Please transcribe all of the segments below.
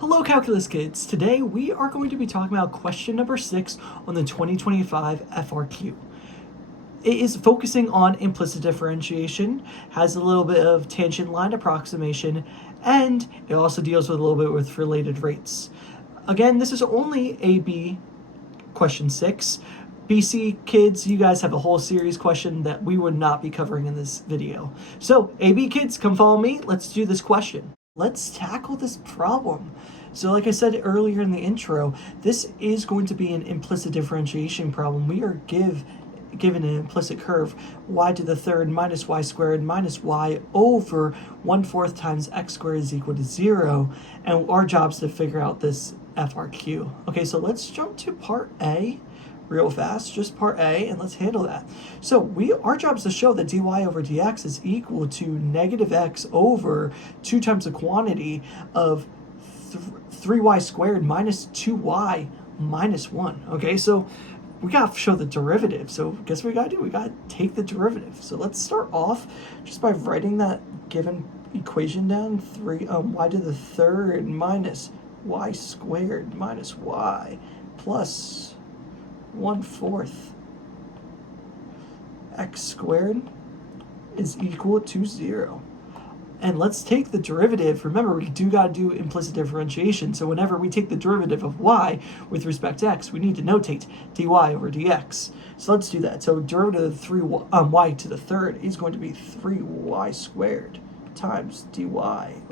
Hello calculus kids! Today we are going to be talking about question number 6 on the 2025 FRQ. It is focusing on implicit differentiation, has a little bit of tangent line approximation, and it also deals with a little bit with related rates. Again, this is only AB question 6. BC kids, you guys have a whole series question that we would not be covering in this video. So AB kids, come follow me. Let's do this question. Let's tackle this problem. So like I said earlier in the intro, this is going to be an implicit differentiation problem. We are given an implicit curve, y to the third minus y squared minus y over 1/4 times x squared is equal to 0. And our job is to figure out this FRQ. Okay, so let's jump to part A real fast, just part A, and let's handle that. So our job is to show that dy over dx is equal to negative x over 2 times the quantity of 3y squared minus 2y minus 1. Okay, so we got to show the derivative. So guess what we got to do? We got to take the derivative. So let's start off just by writing that given equation down. 3y to the third minus y squared minus y plus 1/4 x squared is equal to 0. And let's take the derivative. Remember, we do got to do implicit differentiation. So whenever we take the derivative of y with respect to x, we need to notate dy over dx. So let's do that. So derivative of 3y to the third is going to be 3y squared times dy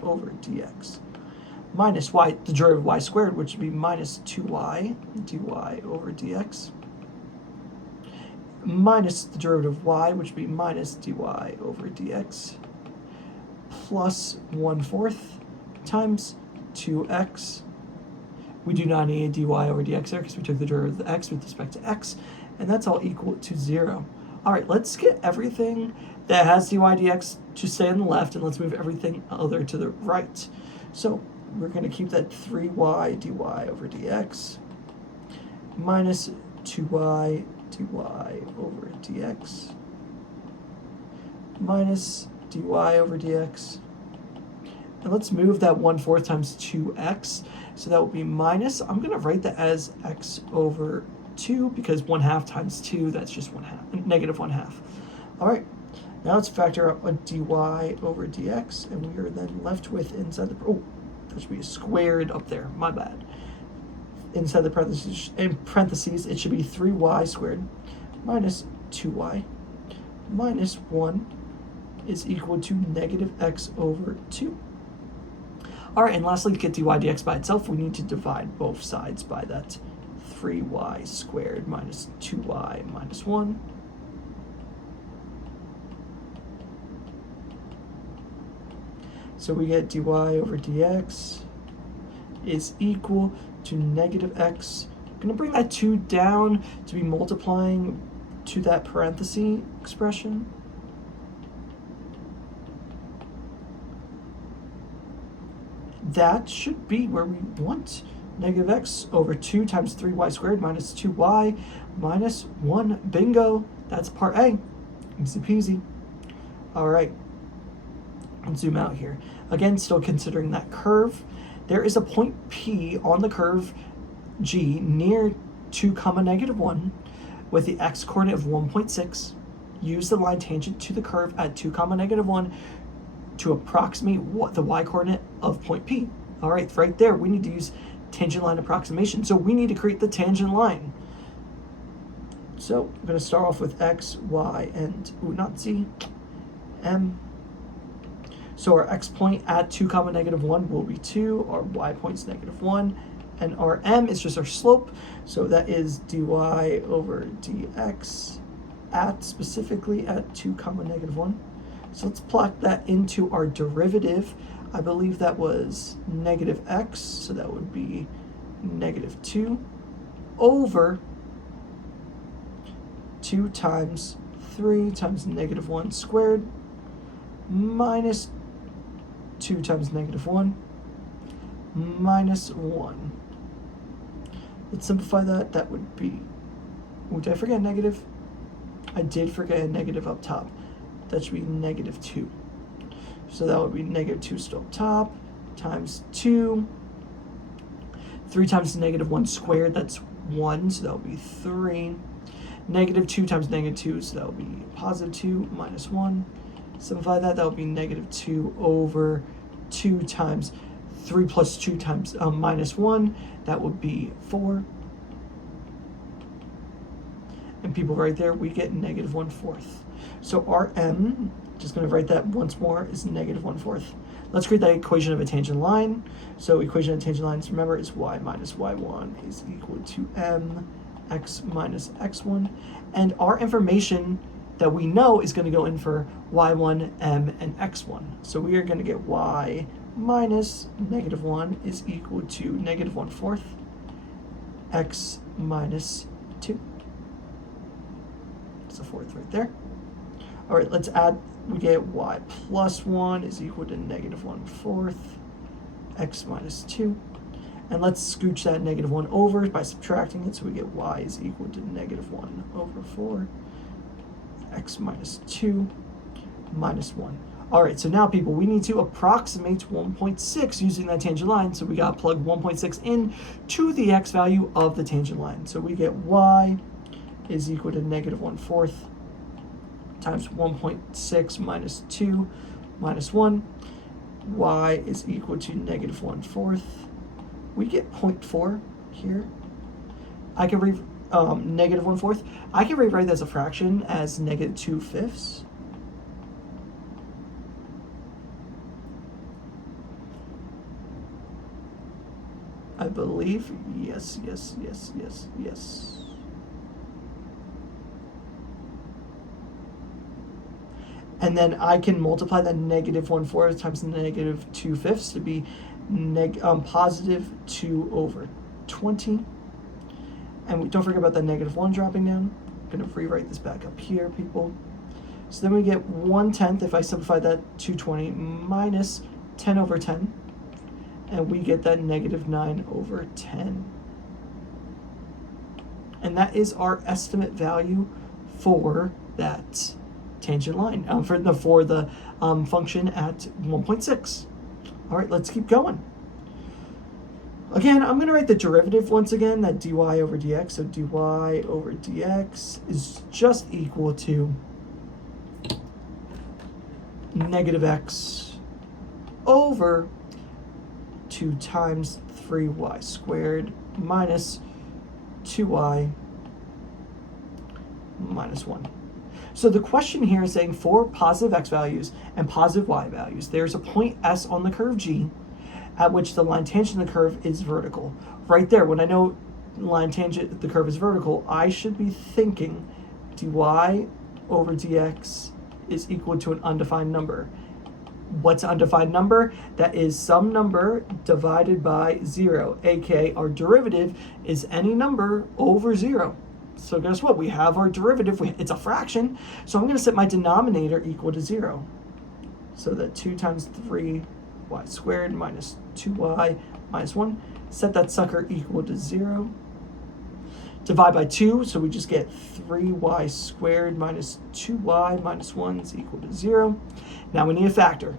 over dx. Minus y, the derivative of y squared, which would be minus 2y dy over dx. Minus the derivative of y, which would be minus dy over dx. Plus 1/4 times 2x. We do not need dy over dx there because we took the derivative of the x with respect to x, and that's all equal to 0. All right, let's get everything that has dy dx to stay on the left, and let's move everything other to the right. So we're going to keep that 3y dy over dx minus 2y dy over dx minus dy over dx. And let's move that 1/4 times 2x. So that will be minus, I'm going to write that as x over 2 because 1/2 times 2, that's just 1/2, negative 1/2. All right, now let's factor out a dy over dx, and we are then left with inside the, there should be a squared up there, my bad. Inside the parentheses, it should be 3y squared minus 2y minus 1 is equal to negative x over 2. All right, and lastly, to get dy dx by itself, we need to divide both sides by that 3y squared minus 2y minus 1. So we get dy over dx is equal to negative x. I'm going to bring that 2 down to be multiplying to that parenthesis expression. That should be where we want. Negative x over 2 times 3y squared minus 2y minus 1. Bingo. That's part A. Easy peasy. All right. Let's zoom out here. Again, still considering that curve. There is a point P on the curve G near 2, negative 1 with the x coordinate of 1.6. Use the line tangent to the curve at 2, negative 1 to approximate what the y coordinate of point P. All right, right there, we need to use tangent line approximation. So we need to create the tangent line. So I'm going to start off with x, y, and not z, m. So our x point at 2, negative 1 will be 2. Our y point is negative 1. And our m is just our slope. So that is dy over dx specifically at 2, negative 1. So let's plot that into our derivative. I believe that was negative x. So that would be negative 2 over 2 times 3 times negative 1 squared minus 2 times negative 1 minus 1. Let's simplify that. That would be, did I forget a negative? I did forget a negative up top. That should be negative 2. So that would be negative 2 still up top times 2 3 times negative 1 squared, that's 1, so that will be 3. Negative 2 times negative 2, so that will be positive 2 minus 1. Simplify that, that will be negative 2 over 2 times 3 plus 2 times minus 1. That would be 4. And people right there, we get negative 1/4. So Rm, just going to write that once more, is negative 1/4. Let's create that equation of a tangent line. So equation of tangent lines, remember, is y minus y1 is equal to mx minus x1. And our information that we know is going to go in for y1, m, and x1. So we are going to get y minus negative 1 is equal to negative 1/4 x minus 2. It's a fourth right there. All right, let's add, we get y plus 1 is equal to negative 1/4 x minus 2. And let's scooch that negative 1 over by subtracting it, so we get y is equal to negative 1 over 4 x minus 2 minus 1. All right, so now people, we need to approximate 1.6 using that tangent line. So we got to plug 1.6 in to the x value of the tangent line. So we get y is equal to negative 1/4 times 1.6 minus 2 minus 1. Y is equal to negative 1/4. We get 0.4 here. I can negative 1/4. I can rewrite that as a fraction as negative 2/5. I believe, yes. And then I can multiply that negative 1/4 times negative 2/5 to be positive 2 over 20. And don't forget about that negative 1 dropping down. I'm going to rewrite this back up here, people. So then we get 1/10, if I simplify that, 220 minus 10 over 10. And we get that negative 9 over 10. And that is our estimate value for that tangent line, for the function at 1.6. All right, let's keep going. Again, I'm going to write the derivative once again, that dy over dx. So dy over dx is just equal to negative x over 2 times 3y squared minus 2y minus 1. So the question here is saying for positive x values and positive y values, there's a point S on the curve G at which the line tangent of the curve is vertical. Right there, when I know line tangent the curve is vertical, I should be thinking dy over dx is equal to an undefined number. What's an undefined number? That is some number divided by 0, aka our derivative is any number over 0. So guess what? We have our derivative. It's a fraction. So I'm going to set my denominator equal to 0. So that 2 times 3y squared minus 2y minus 1. Set that sucker equal to 0. Divide by 2, so we just get 3y squared minus 2y minus 1 is equal to 0. Now we need a factor.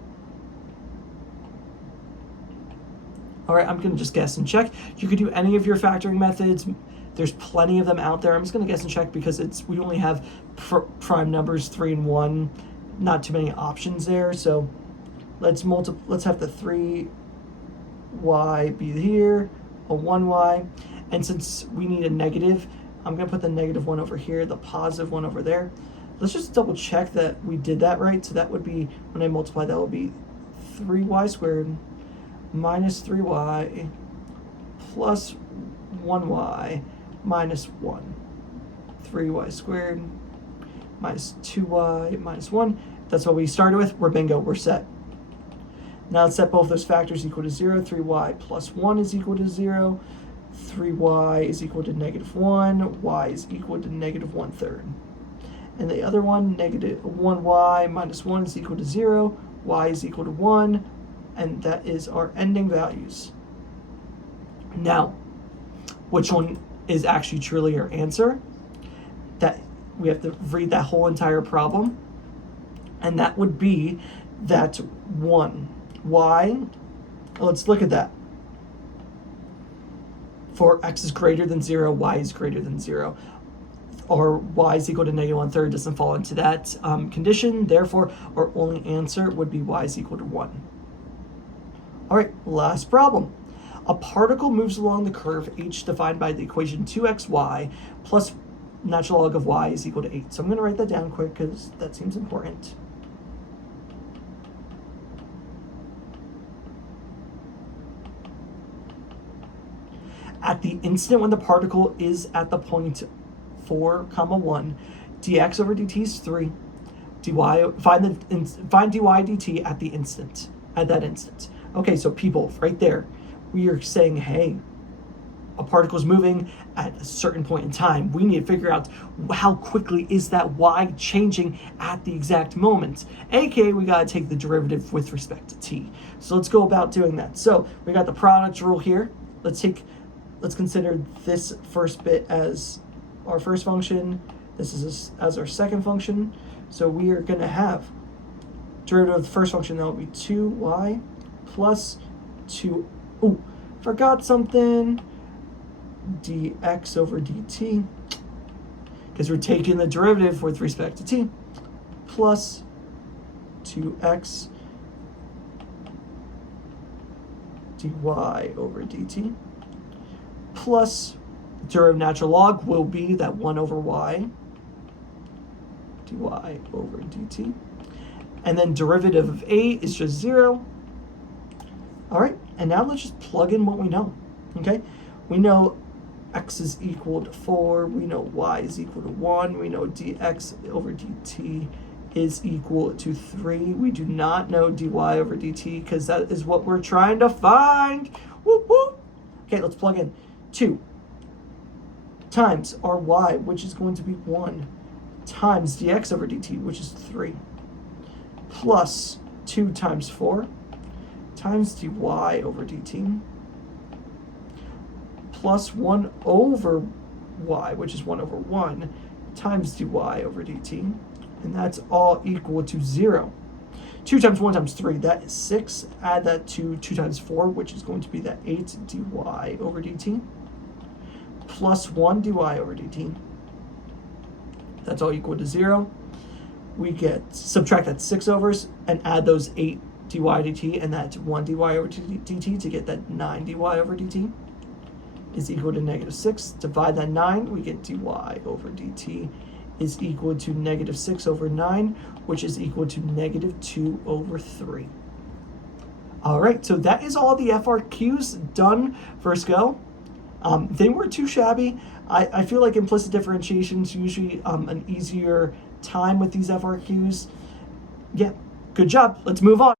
All right, I'm going to just guess and check. You could do any of your factoring methods. There's plenty of them out there. I'm just going to guess and check because we only have prime numbers 3 and 1. Not too many options there. So let's have the 3y be here, a 1y. And since we need a negative, I'm going to put the negative 1 over here, the positive 1 over there. Let's just double check that we did that right. So that would be, when I multiply, that will be 3y squared minus 3y plus 1y minus 1. 3y squared minus 2y minus 1. That's what we started with. We're bingo. We're set. Now let's set both those factors equal to 0. 3y plus 1 is equal to 0. 3y is equal to negative 1. Y is equal to negative 1/3. And the other one, negative 1y minus 1 is equal to 0. Y is equal to 1. And that is our ending values. Now, which one is actually truly our answer? That we have to read that whole entire problem. And that would be that 1. Y, let's look at that. for x is greater than 0, y is greater than 0. Or y is equal to negative 1/3 doesn't fall into that condition. Therefore, our only answer would be y is equal to 1. All right, last problem. A particle moves along the curve h defined by the equation 2xy plus natural log of y is equal to 8. So I'm going to write that down quick because that seems important. At the instant when the particle is at the point 4, 1, dx over dt is 3. Find dy dt at the instant, at that instant. Okay, so people, right there, we are saying, hey, a particle is moving at a certain point in time. We need to figure out how quickly is that y changing at the exact moment. AKA, we got to take the derivative with respect to t. So let's go about doing that. So we got the product rule here. Let's consider this first bit as our first function. This is as our second function. So we are going to have derivative of the first function, that will be 2y plus 2, forgot something, dx over dt, because we're taking the derivative with respect to t, plus 2x dy over dt, plus derivative of natural log will be that 1 over y, dy over dt. And then derivative of a is just 0. All right, and now let's just plug in what we know, okay? We know x is equal to 4. We know y is equal to 1. We know dx over dt is equal to 3. We do not know dy over dt because that is what we're trying to find. Whoop, whoop. Okay, let's plug in 2 times our y, which is going to be 1, times dx over dt, which is 3, plus 2 times 4 times dy over dt, plus 1 over y, which is 1 over 1, times dy over dt, and that's all equal to 0. 2 times 1 times 3, that is 6. Add that to 2 times 4, which is going to be that 8 dy over dt, plus 1 dy over dt. That's all equal to 0. We subtract that 6 overs and add those 8 dy dt and that 1 dy over dt to get that 9 dy over dt is equal to negative 6. Divide that 9, we get dy over dt is equal to negative 6 over 9, which is equal to negative 2 over 3. All right, so that is all the FRQs done. First go. They weren't too shabby. I feel like implicit differentiation is usually an easier time with these FRQs. Yeah, good job. Let's move on.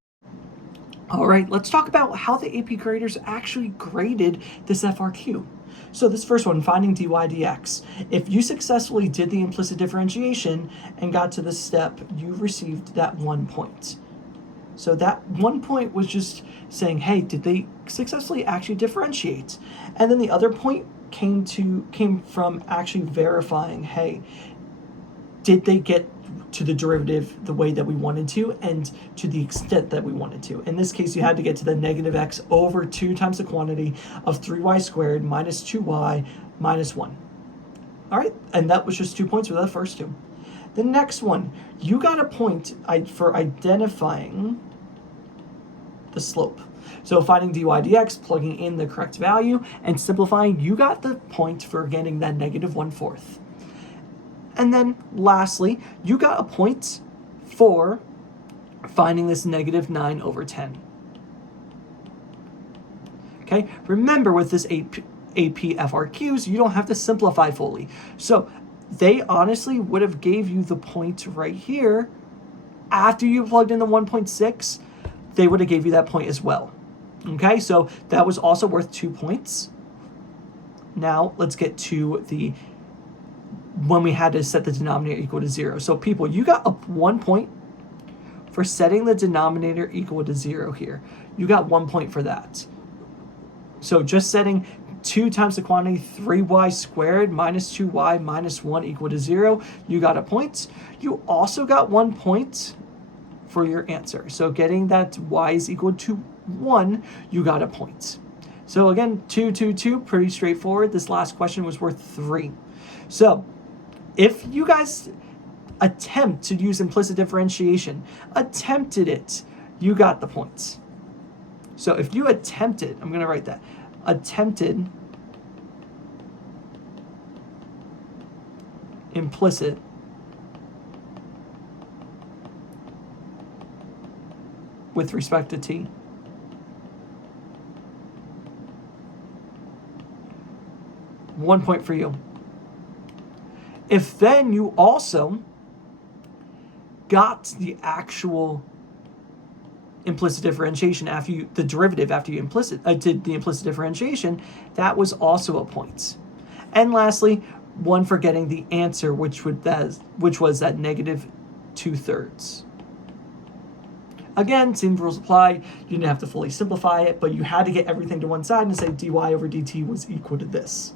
All right, let's talk about how the AP graders actually graded this FRQ. So this first one, finding dy dx. If you successfully did the implicit differentiation and got to this step, you received that 1 point. So that 1 point was just saying, hey, did they successfully actually differentiate? And then the other point came from actually verifying, hey, did they get to the derivative the way that we wanted to and to the extent that we wanted to. In this case, you had to get to the negative x over 2 times the quantity of 3y squared minus 2y minus 1. All right, and that was just 2 points for the first two. The next one, you got a point for identifying the slope. So finding dy dx, plugging in the correct value, and simplifying, you got the point for getting that negative 1/4. And then lastly, you got a point for finding this negative 9 over 10. Okay, remember with this AP FRQs, you don't have to simplify fully. So they honestly would have gave you the point right here. After you plugged in the 1.6, they would have gave you that point as well. Okay, so that was also worth 2 points. Now let's get to the when we had to set the denominator equal to 0. So people, you got a 1 point for setting the denominator equal to 0 here. You got 1 point for that. So just setting 2 times the quantity 3y squared minus 2y minus 1 equal to 0, you got a point. You also got 1 point for your answer. So getting that y is equal to 1, you got a point. So again, 2, 2, 2, pretty straightforward. This last question was worth 3. So if you guys attempt to use implicit differentiation, attempted it, you got the points. So if you attempted, I'm going to write that, attempted implicit with respect to t. One point for you. If then you also got the actual implicit differentiation after you, the derivative after you did the implicit differentiation, that was also a point. And lastly, 1 for getting the answer, which was that negative 2/3. Again, same rules apply. You didn't have to fully simplify it, but you had to get everything to one side and say dy over dt was equal to this.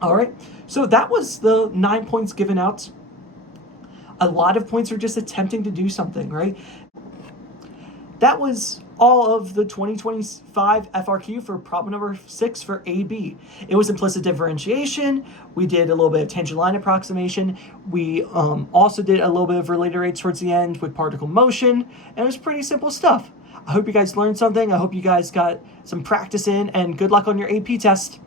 All right, so that was the 9 points given out. A lot of points are just attempting to do something, right? That was all of the 2025 FRQ for problem number 6 for AB. It was implicit differentiation. We did a little bit of tangent line approximation. We also did a little bit of related rates towards the end with particle motion, and it was pretty simple stuff. I hope you guys learned something. I hope you guys got some practice in, and good luck on your AP test.